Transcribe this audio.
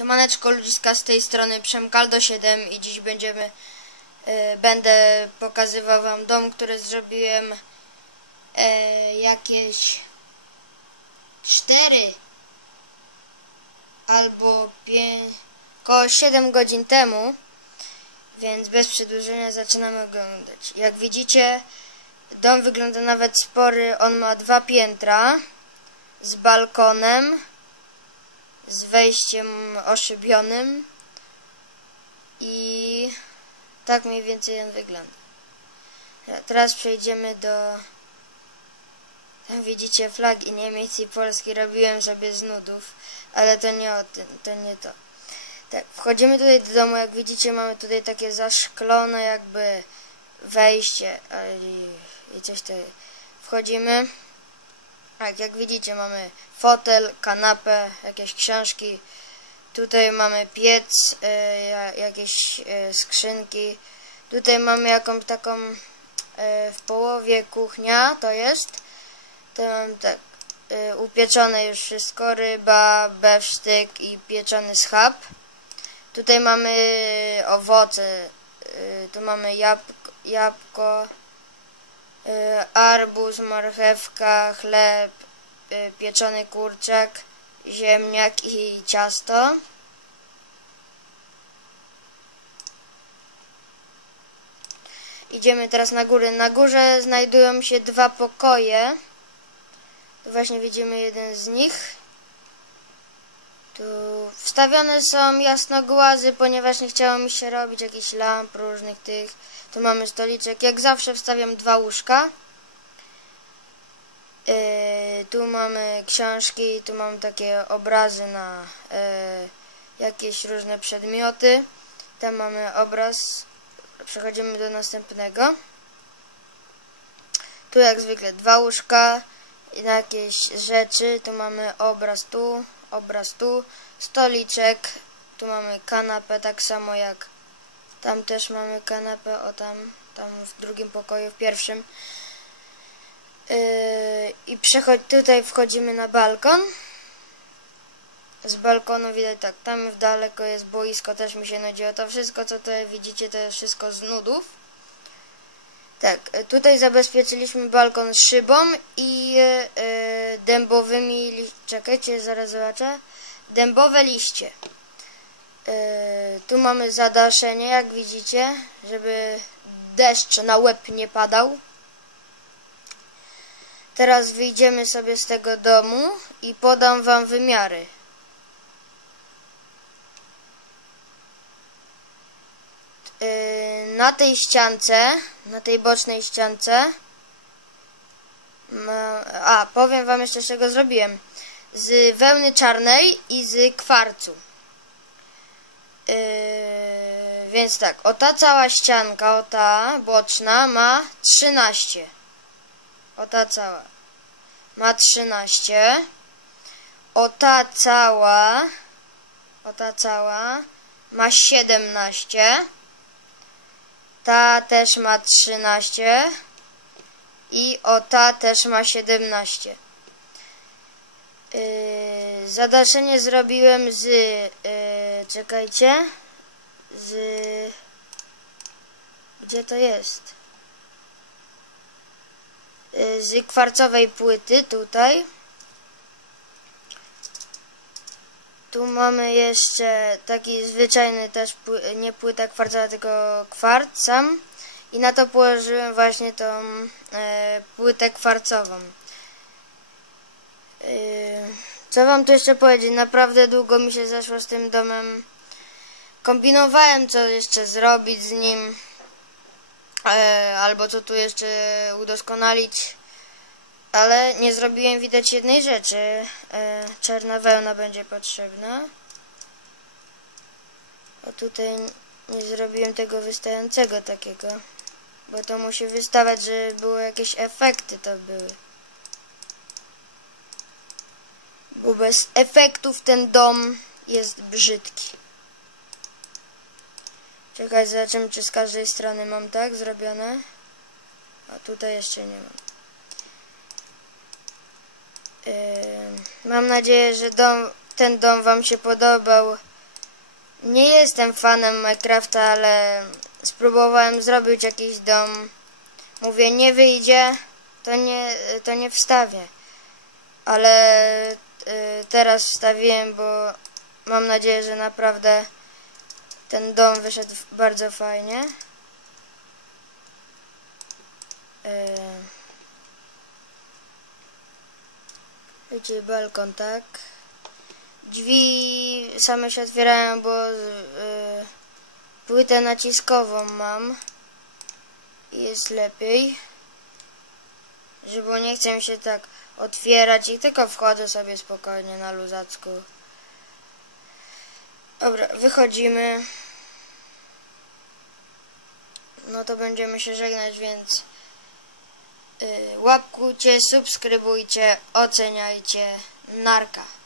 Siemaneczko ludziska z tej strony Przemkaldo 7 i dziś będziemy y, będę pokazywał wam dom, który zrobiłem y, jakieś 4 albo 5 około 7 godzin temu więc bez przedłużenia zaczynamy oglądać. Jak widzicie dom wygląda nawet spory, on ma dwa piętra z balkonem z wejściem oszybionym i tak mniej więcej on wygląda. Teraz przejdziemy do tam widzicie flagi Niemiec i Polski robiłem sobie z nudów, ale to nie o tym, to nie to. Tak, wchodzimy tutaj do domu, jak widzicie mamy tutaj takie zaszklone jakby wejście i, i coś tutaj. Wchodzimy. Tak, jak widzicie mamy fotel, kanapę, jakieś książki. Tutaj mamy piec, y, jakieś y, skrzynki. Tutaj mamy jakąś taką y, w połowie kuchnia, to jest. To mam tak upieczone już wszystko, ryba, bewsztyk i pieczony schab. Tutaj mamy owoce, tu mamy jabłko, jabłko Y, arbuz, marchewka, chleb, y, pieczony kurczak, ziemniak i ciasto. Idziemy teraz na górę. Na górze znajdują się dwa pokoje. Właśnie widzimy jeden z nich. Tu wstawione są jasnogłazy, ponieważ nie chciało mi się robić jakichś lamp różnych tych. Tu mamy stoliczek. Jak zawsze wstawiam dwa łóżka. Yy, tu mamy książki, tu mam takie obrazy na yy, jakieś różne przedmioty. Tam mamy obraz. Przechodzimy do następnego. Tu jak zwykle dwa łóżka jakieś rzeczy. Tu mamy obraz tu, obraz tu, stoliczek. Tu mamy kanapę, tak samo jak tam też mamy kanapę, o tam, tam w drugim pokoju, w pierwszym. Yy, I przechodź, tutaj wchodzimy na balkon. Z balkonu widać tak, tam w daleko jest boisko, też mi się nudziło. To wszystko, co tutaj widzicie, to jest wszystko z nudów. Tak, tutaj zabezpieczyliśmy balkon szybą i yy, dębowymi, czekajcie, zaraz zobaczę, dębowe liście. Yy, tu mamy zadaszenie, jak widzicie, żeby deszcz na łeb nie padał. Teraz wyjdziemy sobie z tego domu i podam wam wymiary. Na tej ściance, na tej bocznej ściance, a powiem wam jeszcze czego zrobiłem, z wełny czarnej i z kwarcu. Yy, więc tak, o ta cała ścianka, o ta boczna ma 13. O ta cała ma 13. O ta cała, o ta cała ma 17. Ta też ma 13. I o ta też ma 17. Yy, zadaszenie zrobiłem z, yy, czekajcie, z, gdzie to jest? Yy, z kwarcowej płyty, tutaj. Tu mamy jeszcze taki zwyczajny też, nie płyta kwarcowa, tylko kwarc sam. I na to położyłem właśnie tą e, płytę kwarcową. Yy, co wam tu jeszcze powiedzieć? Naprawdę długo mi się zeszło z tym domem. Kombinowałem, co jeszcze zrobić z nim. E, albo co tu jeszcze udoskonalić. Ale nie zrobiłem widać jednej rzeczy. E, czarna wełna będzie potrzebna. O tutaj nie zrobiłem tego wystającego takiego. Bo to musi wystawać, że były jakieś efekty to były. bo bez efektów ten dom jest brzydki. Czekaj, zobaczymy, czy z każdej strony mam tak zrobione. A tutaj jeszcze nie mam. Yy, mam nadzieję, że dom, ten dom Wam się podobał. Nie jestem fanem Minecrafta, ale spróbowałem zrobić jakiś dom. Mówię, nie wyjdzie, to nie, to nie wstawię. Ale y, teraz wstawiłem, bo mam nadzieję, że naprawdę ten dom wyszedł bardzo fajnie. Y, Widzicie, balkon, tak? Drzwi same się otwierają, bo y, płytę naciskową mam. Jest lepiej. Żeby nie chce mi się tak otwierać i tylko wchodzę sobie spokojnie na luzacku. Dobra, wychodzimy. No to będziemy się żegnać, więc yy, łapkujcie, subskrybujcie, oceniajcie. Narka.